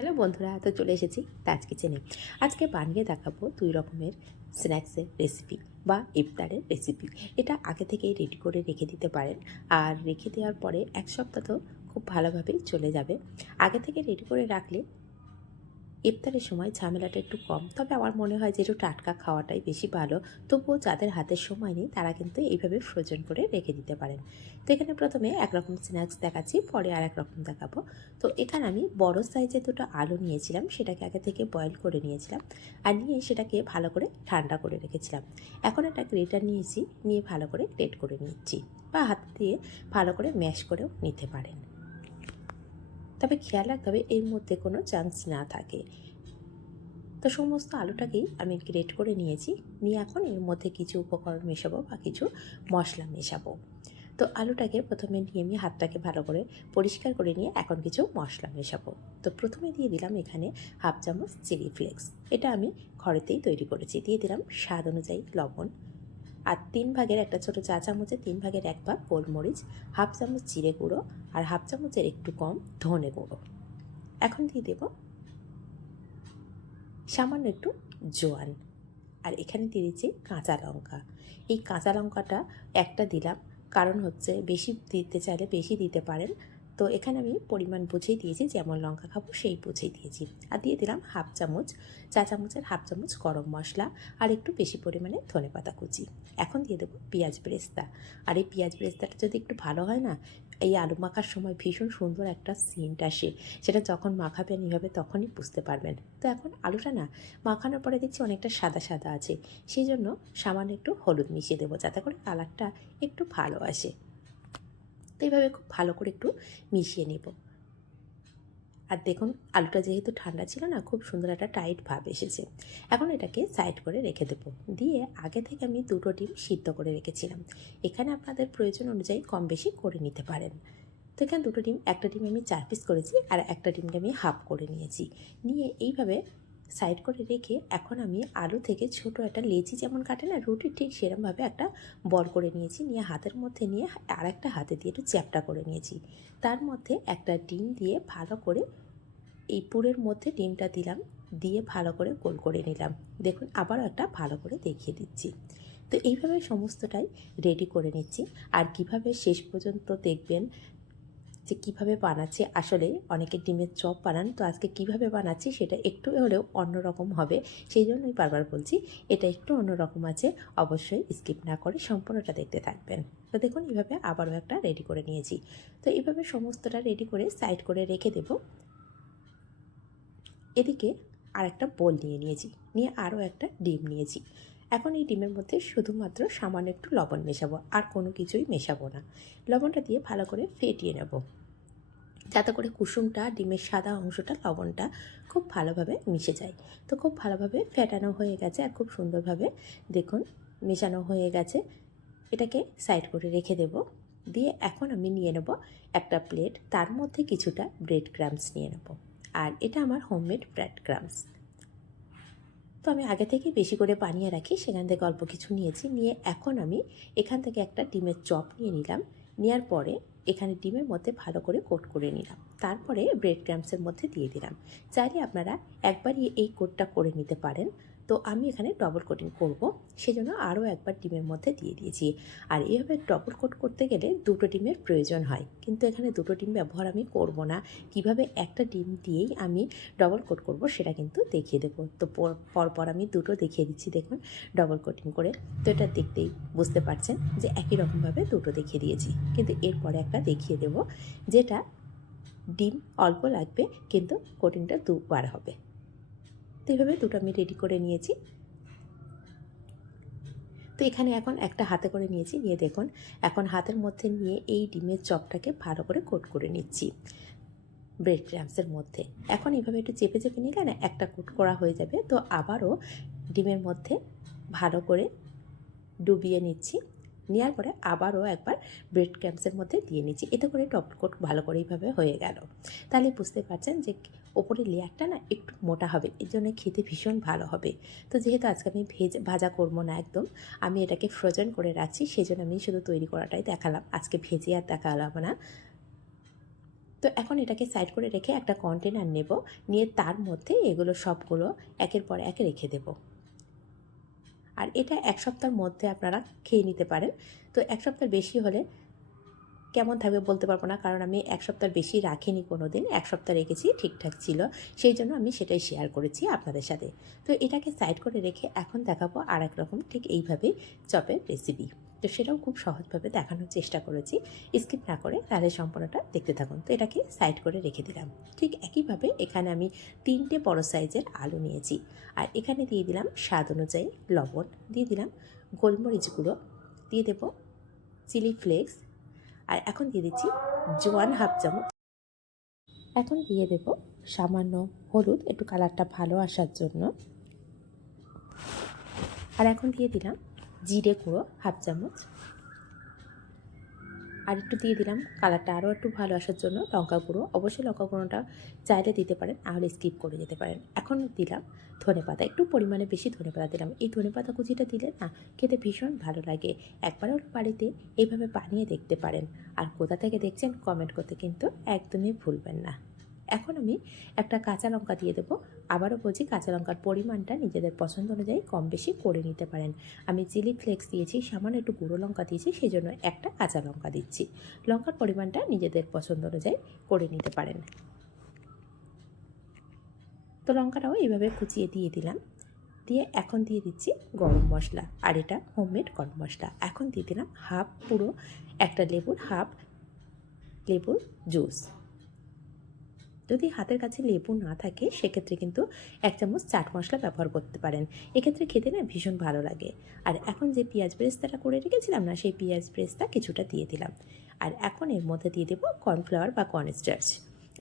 Hello বন্ধুরা, তো চলে এসেছি তাজ কিচেনে আজকে বানিয়ে দেখাবো দুই রকমের স্ন্যাক্সের রেসিপি বা ইফতারের রেসিপি এটা আগে থেকেই রেডি করে রেখে দিতে পারেন। আর রেখে দেওয়ার পরে এক সপ্তাহ তো খুব ভালোভাবেই চলে যাবে। আগে থেকে রেডি করে রাখলে ইফতারের সময় ঝামেলাটা একটু কম। তবে আমার মনে হয় যে একটু টাটকা খাওয়াটাই বেশি ভালো। তবুও যাদের হাতের সময় নেই, তারা কিন্তু এইভাবে ফ্রোজেন করে রেখে দিতে পারেন। তো এখানে প্রথমে একরকম স্ন্যাক্স দেখাচ্ছি, পরে আর এক রকম দেখাবো। তো এখানে আমি বড় সাইজের দুটো আলু নিয়েছিলাম, সেটাকে আগে থেকে বয়েল করে নিয়েছিলাম আর নিয়ে সেটাকে ভালো করে ঠান্ডা করে রেখেছিলাম। এখন একটা গ্রেটার নিয়েছি, নিয়ে ভালো করে গ্রেট করে নিচ্ছি বা হাত দিয়ে ভালো করে ম্যাশ করেও নিতে পারেন। তবে খেয়াল রাখতে হবে এর মধ্যে কোনো চান্স না থাকে। তো সমস্ত আলুটাকেই আমি গ্রেট করে নিয়েছি। নিয়ে এখন এর মধ্যে কিছু উপকরণ মেশাবো বা কিছু মশলা মেশাবো। তো আলুটাকে প্রথমে নিয়ে আমি হাতটাকে ভালো করে পরিষ্কার করে নিয়ে এখন কিছু মশলা মেশাবো। তো প্রথমে দিয়ে দিলাম এখানে হাফ চামচ চিলি ফ্লেক্স এটা আমি ঘরেতেই তৈরি করেছি। দিয়ে দিলাম স্বাদ অনুযায়ী লবণ। আর তিন ভাগের একটা ছোটো চা চামচে তিন ভাগের এক ভাগ গোলমরিচ, হাফ চামচ জিরে গুঁড়ো আর হাফ চামচের একটু কম ধনে গুঁড়ো। এখন দিয়ে দেব সামান্য একটু জোয়ান। আর এখানে দিয়ে দিচ্ছি কাঁচা লঙ্কা। এই কাঁচা লঙ্কাটা একটা দিলাম, কারণ হচ্ছে বেশি দিতে চাইলে বেশি দিতে পারেন। তো এখানে আমি পরিমাণ বুঝেই দিয়েছি, যেমন লঙ্কা খাব সেই বুঝেই দিয়েছি। আর দিয়ে দিলাম হাফ চামচ, চা চামচের হাফ চামচ গরম মশলা আর একটু বেশি পরিমাণে ধনে পাতা কুচি। এখন দিয়ে দেবো পেঁয়াজ ব্রেস্তা। আর এই পেঁয়াজ ব্রেস্তাটা যদি একটু ভালো হয় না, এই আলু মাখার সময় ভীষণ সুন্দর একটা সিন্ট আসে। সেটা যখন মাখাবেন এইভাবে তখনই বুঝতে পারবেন। তো এখন আলুটা না, মাখানোর পরে দেখছি অনেকটা সাদা সাদা আছে। সেই জন্য সামান্য একটু হলুদ মিশিয়ে দেবো, যাতে করে কালারটা একটু ভালো আসে। তো এইভাবে খুব ভালো করে একটু মিশিয়ে নেব। আর দেখুন, আলুটা যেহেতু ঠান্ডা ছিল না, খুব সুন্দর একটা টাইট ভাব এসেছে। এখন এটাকে সাইড করে রেখে দেবো। দিয়ে আগে থেকে আমি দুটো ডিম সিদ্ধ করে রেখেছিলাম। এখানে আপনাদের প্রয়োজন অনুযায়ী কম বেশি করে নিতে পারেন। তো এখানে দুটো ডিম, একটা ডিম আমি চার পিস করেছি আর একটা ডিমকে আমি হাফ করে নিয়েছি। নিয়ে এইভাবে সাইড করে রেখে এখন আমি আলু থেকে ছোট একটা লেচি যেমন কাটে না, রুটি ঠিক সেরমভাবে একটা বল করে নিয়েছি, নিয়ে হাতের মধ্যে নিয়ে আর একটা হাতে দিয়ে একটু চ্যাপটা করে নিয়েছি। তার মধ্যে একটা ডিম দিয়ে ভালো করে এই পুরের মধ্যে ডিমটা দিলাম, দিয়ে ভালো করে গোল করে নিলাম। দেখুন, আবারও একটা ভালো করে দেখিয়ে দিচ্ছি। তো এইভাবে সমস্তটাই রেডি করে নিচ্ছি। আর কীভাবে শেষ পর্যন্ত দেখবেন যে কীভাবে বানাচ্ছি, আসলে অনেকে ডিমের চপ বানান, তো আজকে কীভাবে বানাচ্ছি সেটা একটু হলেও অন্যরকম হবে। সেই জন্যই বারবার বলছি, এটা একটু অন্যরকম আছে, অবশ্যই স্কিপ না করে সম্পূর্ণটা দেখতে থাকবেন। তো দেখুন এইভাবে আবারও একটা রেডি করে নিয়েছি। তো এইভাবে সমস্তটা রেডি করে সাইড করে রেখে দেব। এদিকে আর একটা বোল নিয়ে নিয়েছি, নিয়ে আরও একটা ডিম নিয়েছি। এখন এই ডিমের মধ্যে শুধুমাত্র সামান্য একটু লবণ মেশাবো, আর কোনো কিছুই মেশাবো না। লবণটা দিয়ে ভালো করে ফেটিয়ে নেব। যাতে করে কুসুমটা, ডিমের সাদা অংশটা, লবণটা খুব ভালোভাবে মিশে যায়। তো খুব ভালোভাবে ফেটানো হয়ে গেছে আর খুব সুন্দরভাবে দেখুন মেশানো হয়ে গেছে। এটাকে সাইড করে রেখে দেব। দিয়ে এখন আমি নিয়ে নেব একটা প্লেট। তার মধ্যে কিছুটা ব্রেড ক্রামস নিয়ে নেব। আর এটা আমার হোমমেড ব্রেড ক্রামস তো আমি আগে থেকে বেশি করে বানিয়ে রাখি, সেখান থেকে অল্প কিছু নিয়েছি। নিয়ে এখন আমি এখান থেকে একটা ডিমের চপ নিয়ে নিলাম। নেওয়ার পরে এখানে ডিমের মধ্যে ভালো করে কোট করে নিলাম। তারপরে ব্রেড ক্রামসের মধ্যে দিয়ে দিলাম। চাইলে আপনারা একবারই এই কোটটা করে নিতে পারেন। তো আমি এখানে ডবল কোটিং করব। সেজন্য আরও একবার ডিমের মধ্যে দিয়ে দিয়েছি। আর এইভাবে ডবল কোট করতে গেলে দুটো ডিমের প্রয়োজন হয়। কিন্তু এখানে দুটো ডিম ব্যবহার আমি করব না। কীভাবে একটা ডিম দিয়েই আমি ডবল কোট করব সেটা কিন্তু দেখিয়ে দেবো। তো পরপর আমি দুটো দেখিয়ে দিচ্ছি। দেখুন ডবল কোটিং করে। তো এটা দেখতেই বুঝতে পারছেন যে একই রকমভাবে দুটো দেখিয়ে দিয়েছি। কিন্তু এরপরে একটা দেখিয়ে দেব। যেটা ডিম অল্প লাগবে, কিন্তু কোটিংটা দুবার হবে। তো এইভাবে দুটো আমি রেডি করে নিয়েছি। তো এখানে এখন একটা হাতে করে নিয়েছি। নিয়ে দেখুন, এখন হাতের মধ্যে নিয়ে এই ডিমের চপটাকে ভালো করে কোট করে নিচ্ছি ব্রেড ক্রামসের মধ্যে। এখন এইভাবে একটু চেপে চেপে নিলে না একটা কোট করা হয়ে যাবে। তো আবারও ডিমের মধ্যে ভালো করে ডুবিয়ে নিচ্ছি। নেওয়ার পরে আবারও একবার ব্রেড ক্যাম্পসের মধ্যে দিয়ে নিচ্ছি। এতে করে টপ কোট ভালো করে এইভাবে হয়ে গেল। তাহলে বুঝতে পারছেন যে ওপরের লেয়ারটা না একটু মোটা হবে, এর জন্য খেতে ভীষণ ভালো হবে। তো যেহেতু আজকে আমি ভেজ, ভাজা করব না একদম, আমি এটাকে ফ্রোজেন করে রাখছি সেই জন্য আমি শুধু তৈরি করাটাই দেখালাম। আজকে ভেজে আর দেখালাম না। তো এখন এটাকে সাইড করে রেখে একটা কন্টেনার নেব, নিয়ে তার মধ্যে এগুলো সবগুলো একের পর এক রেখে দেব। আর এটা এক সপ্তাহের মধ্যে আপনারা খেয়ে নিতে পারেন। তো এক সপ্তাহ বেশি হলে কেমন থাকবে বলতে পারব না, কারণ আমি এক সপ্তাহ বেশি রাখিনি কোনো দিন এক সপ্তাহ রেখেছি, ঠিকঠাক ছিল। সেই জন্য আমি সেটাই শেয়ার করেছি আপনাদের সাথে। তো এটাকে সাইড করে রেখে এখন দেখাবো আর এক রকম ঠিক এইভাবেই চপের রেসিপি তো সেটাও খুব সহজভাবে দেখানোর চেষ্টা করেছি। স্কিপ না করে তাহলে সম্পূর্ণটা দেখতে থাকুন। তো এটাকে সাইড করে রেখে দিলাম। ঠিক একইভাবে এখানে আমি তিনটে বড় সাইজের আলু নিয়েছি। আর এখানে দিয়ে দিলাম স্বাদ অনুযায়ী লবণ, দিয়ে দিলাম গোলমরিচ গুঁড়ো, দিয়ে দেবো চিলি ফ্লেক্স, আর এখন দিয়ে দিচ্ছি জোয়ান হাফ চামচ। এখন দিয়ে দেব সামান্য হলুদ, একটু কালারটা ভালো আসার জন্য। আর এখন দিয়ে দিলাম জিরে গুঁড়ো, হাফ চামচ। আর একটু দিয়ে দিলাম কালারটা আরও একটু ভালো আসার জন্য লঙ্কা গুঁড়ো। অবশ্যই লঙ্কা গুঁড়োটা চাইলে দিতে পারেন নাহলে স্কিপ করে যেতে পারেন। এখন দিলাম ধনে পাতা, একটু পরিমাণে বেশি ধনে পাতা দিলাম। এই ধনে পাতা কুচিটা দিলে না খেতে ভীষণ ভালো লাগে। একবার বাড়িতে এইভাবে বানিয়ে দেখতে পারেন। আর কোথা থেকে দেখছেন কমেন্ট করতে কিন্তু একদমই ভুলবেন না। এখন আমি একটা কাঁচা লঙ্কা দিয়ে দেবো। আবারও বলছি, কাঁচা লঙ্কার পরিমাণটা নিজেদের পছন্দ অনুযায়ী কম বেশি করে নিতে পারেন। আমি চিলি ফ্লেক্স দিয়েছি, সামান্য একটু গুঁড়ো লঙ্কা দিয়েছি সেই জন্য একটা কাঁচা লঙ্কা দিচ্ছি। লঙ্কার পরিমাণটা নিজেদের পছন্দ অনুযায়ী করে নিতে পারেন। তো লঙ্কাটাও এইভাবে কুচিয়ে দিয়ে দিলাম। দিয়ে এখন দিয়ে দিচ্ছি গরম মশলা, আর এটা হোমমেড গরম মশলা। এখন দিয়ে দিলাম হাফ, পুরো একটা লেবুর হাফ লেবুর জুস। যদি হাতের কাছে লেবু না থাকে, সেক্ষেত্রে কিন্তু এক চামচ চাট মশলা ব্যবহার করতে পারেন। এক্ষেত্রে খেতে না ভীষণ ভালো লাগে। আর এখন যে পেঁয়াজ ব্রেস্তাটা করে রেখেছিলাম না, সেই পেঁয়াজ ব্রেস্তা কিছুটা দিয়ে দিলাম। আর এখন এর মধ্যে দিয়ে দেবো কর্নফ্লাওয়ার বা কর্নস্টার্চ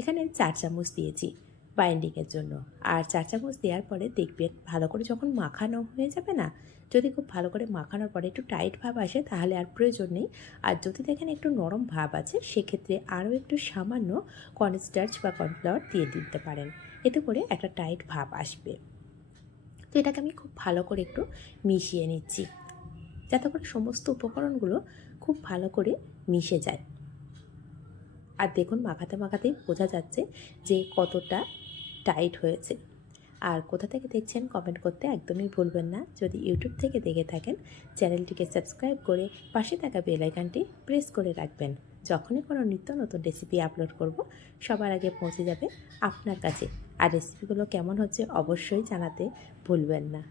এখানে চার চামচ দিয়েছি। বাইন্ডিংয়ের জন্য। আর চার চামচ দেওয়ার পরে দেখবেন ভালো করে যখন মাখানো হয়ে যাবে না, যদি খুব ভালো করে মাখানোর পরে একটু টাইট ভাব আসে তাহলে আর প্রয়োজন নেই। আর যদি দেখেন একটু নরম ভাব আছে, সেক্ষেত্রে আরও একটু সামান্য কর্নস্টার্চ বা কর্নফ্লাওয়ার দিয়ে দিতে পারেন। এতে করে একটা টাইট ভাব আসবে। তো এটাকে আমি খুব ভালো করে একটু মিশিয়ে নিচ্ছি। যাতে করে সমস্ত উপকরণগুলো খুব ভালো করে মিশে যায়। আর দেখুন মাখাতে মাখাতেই বোঝা যাচ্ছে যে কতটা টাইট হয়েছে। আর কোথা থেকে দেখছেন কমেন্ট করতে একদমই ভুলবেন না। যদি ইউটিউব থেকে দেখে থাকেন, চ্যানেলটিকে সাবস্ক্রাইব করে পাশে থাকা বেল আইকনটি প্রেস করে রাখবেন। যখনই কোনো নিত্য নতুন রেসিপি আপলোড করব, সবার আগে পৌঁছে যাবে আপনার কাছে। আর রেসিপিগুলো কেমন হচ্ছে অবশ্যই জানাতে ভুলবেন না।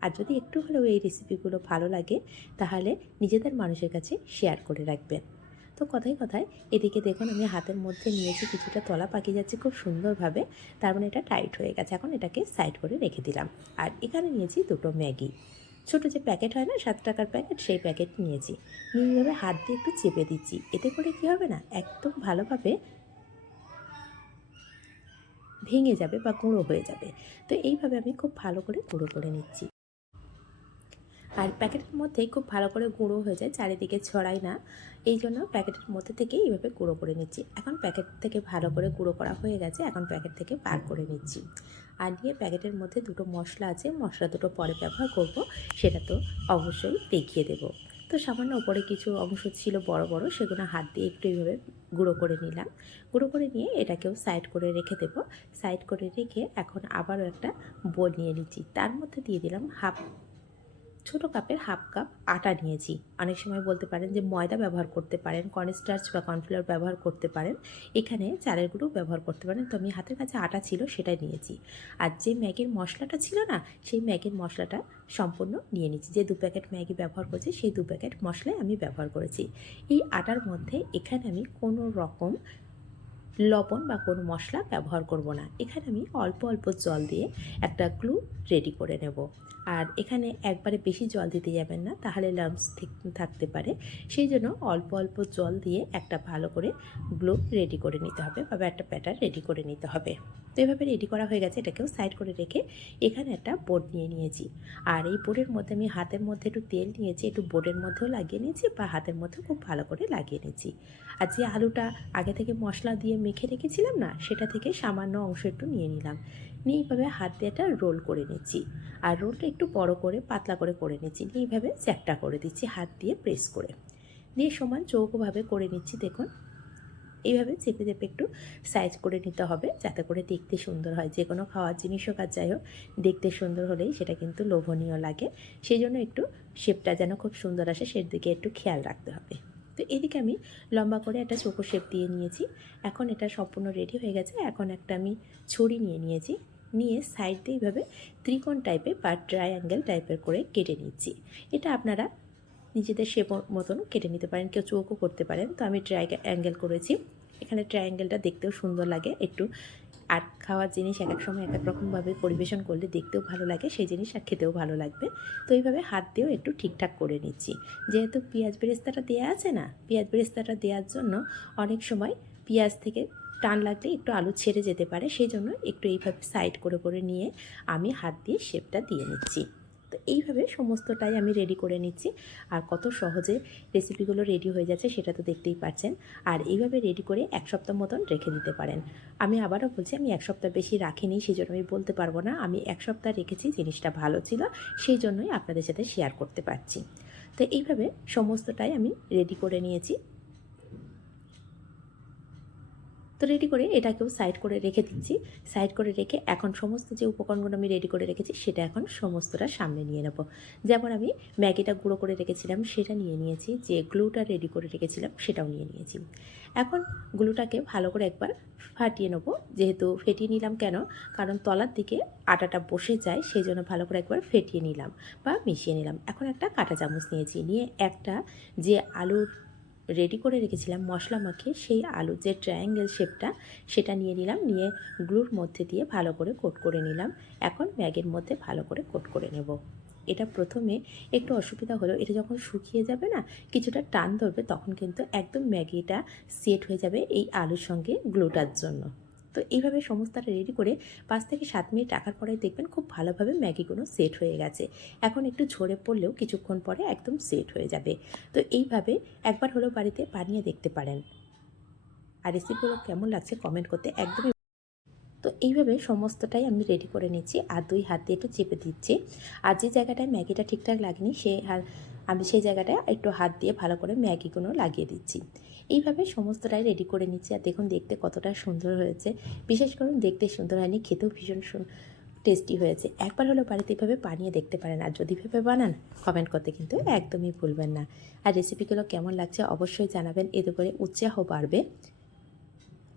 আর যদি একটু হলেও এই রেসিপিগুলো ভালো লাগে, তাহলে নিজেদের মানুষের কাছে শেয়ার করে রাখবেন। তো কথাই কথায় এদিকে দেখুন আমি হাতের মধ্যে নিয়েছি কিছুটা তলা পাকিয়ে যাচ্ছে খুব সুন্দরভাবে। তার মানে এটা টাইট হয়ে গেছে। এখন এটাকে সাইড করে রেখে দিলাম। আর এখানে নিয়েছি দুটো ম্যাগি। ছোটো যে প্যাকেট হয় না, সাত টাকার প্যাকেট সেই প্যাকেট নিয়েছি। নিয়ে হাত দিয়ে একটু চেপে দিচ্ছি। এতে করে কী হবে না, একদম ভালোভাবে ভেঙে যাবে বা গুঁড়ো হয়ে যাবে। তো এইভাবে আমি খুব ভালো করে গুঁড়ো করে নিচ্ছি। আর প্যাকেটের মধ্যেই খুব ভালো করে গুঁড়ো হয়ে যায়, চারিদিকে ছড়াই না। এই জন্য প্যাকেটের মধ্যে থেকে এইভাবে গুঁড়ো করে নিচ্ছি। এখন প্যাকেট থেকে ভালো করে গুঁড়ো করা হয়ে গেছে, এখন প্যাকেট থেকে বার করে নিচ্ছি। আর নিয়ে প্যাকেটের মধ্যে দুটো মশলা আছে, মশলা দুটো পরে ব্যবহার করব, সেটা তো অবশ্যই দেখিয়ে দেব। তো সামান্য ওপরে কিছু অংশ ছিল বড় বড়, সেগুলো হাত দিয়ে একটু এইভাবে গুঁড়ো করে নিলাম। গুঁড়ো করে নিয়ে এটাকেও সাইড করে রেখে দেব। সাইড করে রেখে এখন আবারও একটা বোল নিয়ে নিচ্ছি। তার মধ্যে দিয়ে দিলাম হাফ ছোটো কাপের হাফ কাপ আটা নিয়েছি। অনেক সময় বলতে পারেন যে ময়দা ব্যবহার করতে পারেন কর্নস্টার্চ বা কর্নফ্লাওয়ার ব্যবহার করতে পারেন। এখানে চালের গুঁড়ো ব্যবহার করতে পারেন। তো আমি হাতের কাছে আটা ছিল, সেটাই নিয়েছি। আর যে ম্যাগির মশলাটা ছিল না, সেই ম্যাগির মশলাটা সম্পূর্ণ নিয়ে নিচ্ছি যে দু প্যাকেট ম্যাগি ব্যবহার করছি, সেই দু প্যাকেট মশলাই আমি ব্যবহার করেছি। এই আটার মধ্যে এখানে আমি কোনো রকম লবণ বা কোনো মশলা ব্যবহার করব না। এখানে আমি অল্প অল্প জল দিয়ে একটা গ্লু রেডি করে নেব। আর এখানে একবারে বেশি জল দিতে যাবেন না, তাহলে লামস থাকতে পারে। সেই জন্য অল্প অল্প জল দিয়ে একটা ভালো করে গ্লো রেডি করে নিতে হবে বা একটা প্যাটার রেডি করে নিতে হবে। তো এভাবে রেডি করা হয়ে গেছে, এটাকেও সাইড করে রেখে এখানে একটা বোর্ড নিয়ে নিয়েছি। আর এই বোর্ডের মধ্যে আমি হাতের মধ্যে একটু তেল নিয়েছি, একটু বোর্ডের মধ্যেও লাগিয়ে নিয়েছি বা হাতের মধ্যে খুব ভালো করে লাগিয়ে নিয়েছি। আর যে আলুটা আগে থেকে মশলা দিয়ে মেখে রেখেছিলাম না, সেটা থেকে সামান্য অংশ একটু নিয়ে নিলাম। নিয়ে এইভাবে হাত দিয়ে একটা রোল করে নিচ্ছি। আর রোলটা একটু বড় করে, পাতলা করে করে নিচ্ছি। নিয়ে এইভাবে চ্যাপটা করে দিচ্ছি, হাত দিয়ে প্রেস করে। দিয়ে সমান চৌকোভাবে করে নিচ্ছি, দেখুন। এইভাবে চেপে চেপে একটু সাইজ করে নিতে হবে, যাতে করে দেখতে সুন্দর হয়। যে কোনো খাওয়ার জিনিস হোক আর যাই হোক, দেখতে সুন্দর হলেই সেটা কিন্তু লোভনীয় লাগে। সেই জন্য একটু শেপটা যেন খুব সুন্দর আসে সেদিকে একটু খেয়াল রাখতে হবে। তো এদিকে আমি লম্বা করে একটা চোখো শেপ দিয়ে নিয়েছি। এখন এটা সম্পূর্ণ রেডি হয়ে গেছে। এখন একটা আমি ছুরি নিয়ে নিয়েছি। নিয়ে সাইড দিয়ে এইভাবে ত্রিকোণ টাইপের বা ট্রায়াঙ্গেল টাইপের করে কেটে নিচ্ছি। এটা আপনারা নিজেদের শেপ মতন কেটে নিতে পারেন, কেউ চৌকো করতে পারেন। তো আমি ট্রাই অ্যাঙ্গেল করেছি। এখানে ট্রায়াঙ্গেলটা দেখতেও সুন্দর লাগে, একটু আর খাওয়ার জিনিস এক এক সময় এক এক রকমভাবে পরিবেশন করলে দেখতেও ভালো লাগে, সেই জিনিস আর খেতেও ভালো লাগবে। তো এইভাবে হাত দিয়েও একটু ঠিকঠাক করে নিচ্ছি। যেহেতু পেঁয়াজ বেরেস্তাটা দেওয়া আছে না, পেঁয়াজ বেরেস্তাটা দেওয়ার জন্য অনেক সময় পেঁয়াজ থেকে টান লাগলে একটু আলু ছেড়ে যেতে পারে সেই জন্য একটু এইভাবে সাইড করে করে নিয়ে আমি হাত দিয়ে শেপটা দিয়ে নিচ্ছি। তো এইভাবে সমস্তটাই আমি রেডি করে নিচ্ছি। আর কত সহজে রেসিপিগুলো রেডি হয়ে যাচ্ছে সেটা তো দেখতেই পাচ্ছেন। আর এইভাবে রেডি করে এক সপ্তাহ মতন রেখে দিতে পারেন। আমি আবারও বলছি, আমি এক সপ্তাহ বেশি রাখিনি সেই জন্য আমি বলতে পারব না। আমি এক সপ্তাহ রেখেছি, জিনিসটা ভালো ছিল সেই জন্যই আপনাদের সাথে শেয়ার করতে পারছি। তো এইভাবে সমস্তটাই আমি রেডি করে নিয়েছি। তো রেডি করে এটাকেও সাইড করে রেখে দিচ্ছি। সাইড করে রেখে এখন সমস্ত যে উপকরণগুলো আমি রেডি করে রেখেছি, সেটা এখন সমস্তটা সামনে নিয়ে নেব। যেমন আমি ম্যাগিটা গুঁড়ো করে রেখেছিলাম, সেটা নিয়ে নিয়েছি। যে গ্লুটা রেডি করে রেখেছিলাম, সেটাও নিয়ে নিয়েছি। এখন গ্লুটাকে ভালো করে একবার ফাটিয়ে নেব। যেহেতু ফেটিয়ে নিলাম কেন? কারণ তলার দিকে আটাটা বসে যায়, সেই জন্য ভালো করে একবার ফেটিয়ে নিলাম বা মিশিয়ে নিলাম। এখন একটা কাঁটা চামচ নিয়েছি। নিয়ে একটা যে আলুর রেডি করে রেখেছিলাম মশলা মাখিয়ে সেই আলু যে ট্রায়াঙ্গেল শেপটা সেটা নিয়ে নিলাম, নিয়ে গ্লুর মধ্যে দিয়ে ভালো করে কোট করে নিলাম। এখন ম্যাগের মধ্যে ভালো করে কোট করে নেব। এটা প্রথমে একটু অসুবিধা হলো এটা যখন শুকিয়ে যাবে না, কিছুটা টান ধরবে, তখন কিন্তু একদম ম্যাগিটা সেট হয়ে যাবে এই আলুর সঙ্গে গ্লুটার জন্য। তো এইভাবে সমস্তটা রেডি করে পাঁচ থেকে সাত মিনিট রাখার পরে দেখবেন খুব ভালোভাবে ম্যাগিগুলো সেট হয়ে গেছে। এখন একটু ঝরে পড়লেও কিছুক্ষণ পরে একদম সেট হয়ে যাবে। তো এইভাবে একবার হলেও বাড়িতে বানিয়ে দেখতে পারেন। আর রেসিপিগুলো কেমন লাগছে কমেন্ট করতে একদমই তো এইভাবে সমস্তটাই আমি রেডি করে নিচ্ছি আর দুই হাত দিয়ে একটু চেপে দিচ্ছি। আর যে জায়গাটায় ম্যাগিটা ঠিকঠাক লাগেনি সে আমি সেই জায়গাটায় একটু হাত দিয়ে ভালো করে ম্যাগিগুলো লাগিয়ে দিচ্ছি। এইভাবে সমস্তটাই রেডি করে নিচ্ছি। আর দেখুন, দেখতে কতটা সুন্দর হয়েছে। বিশেষ করে দেখতে সুন্দর হয়নি, খেতেও ভীষণ টেস্টি হয়েছে। একবার হলো বাড়িতে এভাবে বানিয়ে দেখতে পারেন। আর যদি ভেবে বানান কমেন্ট করতে কিন্তু একদমই ভুলবেন না। আর রেসিপিগুলো কেমন লাগছে অবশ্যই জানাবেন। এতে করে উৎসাহ বাড়বে।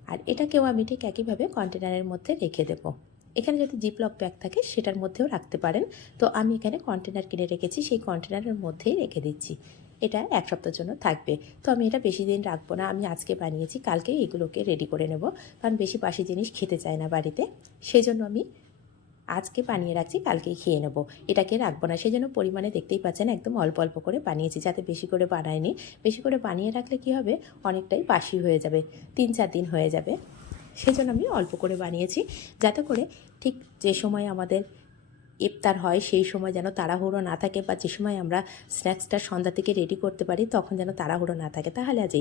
আর এটাকেও আমি ঠিক একইভাবে কন্টেনারের মধ্যে রেখে দেবো। এখানে যদি জিপলক ব্যাগ থাকে, সেটার মধ্যেও রাখতে পারেন। তো আমি এখানে কন্টেনার কিনে রেখেছি, সেই কন্টেনারের মধ্যেই রেখে দিচ্ছি। এটা এক সপ্তাহের জন্য থাকবে। তো আমি এটা বেশি দিন রাখব না। আমি আজকে বানিয়েছি, কালকে এগুলোকে রেডি করে নেব। কারণ বেশি বাসি জিনিস খেতে চায় না বাড়িতে। সেই জন্য আমি আজকে বানিয়ে রাখছি, কালকেই খেয়ে নেব। এটাকে রাখব না। সেই জন্য পরিমাণে দেখতেই পাচ্ছেন একদম অল্প অল্প করে বানিয়েছি, যাতে বেশি করে বানায়নি। বেশি করে বানিয়ে রাখলে কি হবে? অনেকটাই বাসি হয়ে যাবে। তিন চার দিন হয়ে যাবে। সেই জন্য আমি অল্প করে বানিয়েছি। যাতে করে ঠিক যে সময় আমাদের ইফতার হয়, সেই সময় যেন তাড়াহুড়ো না থাকে বা যে সময় আমরা স্ন্যাক্সটা সন্ধ্যা থেকে রেডি করতে পারি, তখন যেন তাড়াহুড়ো না থাকে। তাহলে আজ এই